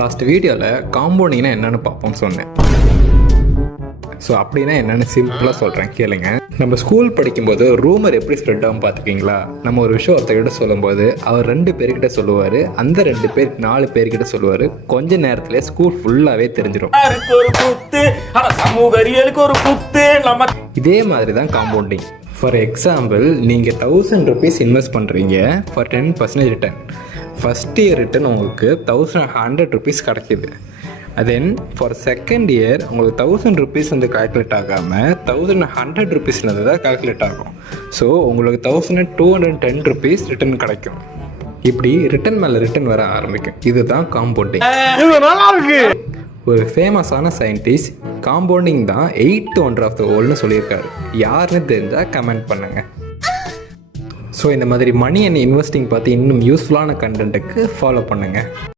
Last வீடியோவில் காம்பவுண்டிங்னா என்னென்னு பார்ப்போம்னு சொன்னேன். ஸோ அப்படின்னா என்னென்னு சிம்பிளாக சொல்கிறேன் கேளுங்க. நம்ம ஸ்கூல் படிக்கும்போது ரூமர் எப்படி ஸ்ப்ரெட் ஆகும் பார்த்துக்கிங்களா? நம்ம ஒரு விஷயம் ஒருத்தர்கிட்ட சொல்லும்போது அவர் 2 பேர்கிட்ட சொல்லுவார், அந்த 2 பேர் 4 பேர்கிட்ட சொல்லுவார். கொஞ்ச நேரத்தில் ஸ்கூல் ஃபுல்லாகவே தெரிஞ்சிடும். இதே மாதிரி தான் காம்பவுண்டிங். ஃபார் எக்ஸாம்பிள், நீங்கள் 1000 rupees இன்வெஸ்ட் பண்ணுறீங்க for 10% return. First year return உங்களுக்கு 1100 rupees கிடைக்கிது. தென் ஃபார் செகண்ட் இயர் உங்களுக்கு 1000 rupees வந்து கால்குலேட் ஆகாமல் 1100 rupees தான் கால்குலேட் ஆகும். ஸோ உங்களுக்கு 1210 rupees ரிட்டர்ன் கிடைக்கும். இப்படி ரிட்டர்ன் மேலே ரிட்டர்ன் வர ஆரம்பிக்கும். இதுதான் காம்பவுண்டிங். ஒரு ஃபேமஸான சயின்டிஸ்ட் காம்பவுண்டிங் தான் 8th wonder of the worldனு சொல்லியிருக்காரு. யாருன்னு தெரிஞ்சால் கமெண்ட் பண்ணுங்கள். ஸோ இந்த மாதிரி மணி அண்ட் இன்வெஸ்டிங் பார்த்து இன்னும் யூஸ்ஃபுல்லான கண்டென்ட்டுக்கு ஃபாலோ பண்ணுங்கள்.